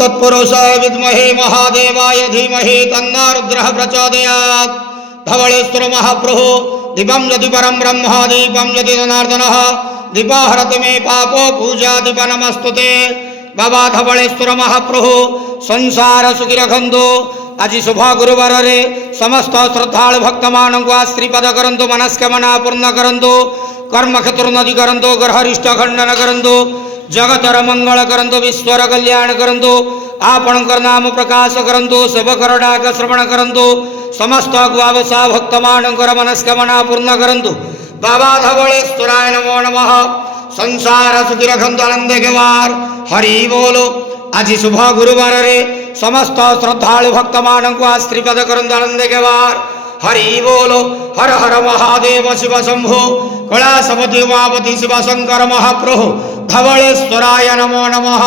तत्पुरुषाय विद्महे महादेवाय धीमहि तन्नो रुद्रः प्रचोदयात्। धवळेश्वर महाप्रभु दीपं यदि परं ब्रह्म दीपं यदि जनार्दनः दीपाहरति मे पापो पूजा दीप नमस्तुते। बाबा धवळेश्वर महाप्रभु संसार सुखी रखंतु। आज शुभ गुरुवार रे समस्त श्रद्धालु भक्त मानक श्रीपद करंतु, मनस्कामना पूर्ण करंतु, कर्म क्षेत्रोन्नति करंतु, ग्रहरिष्ट खंडन करंतु, जगतर मंगल करंतु, विश्वर कल्याण करंतु, आपणकर नाम प्रकाश करंतु, सेवकर डाक श्रवण करंतु, समस्त गुआवसा भक्त मानकर मनस्कामना पूर्ण करंतु। बाबा धवळेश्वराय नमो नमः। संसार सुखी रखंतु, आनंद केवार हरि बोलो। आज शुभ गुरुवार रे समस्त श्रद्धालु भक्त मानक श्रीपद करंतु, आनंद केवार हरि बोलो। हर हर महादेव शिव शंभो कैलासपति उमापति शिव शंकर महाप्रभु धवळेश्वराय नमो नमः।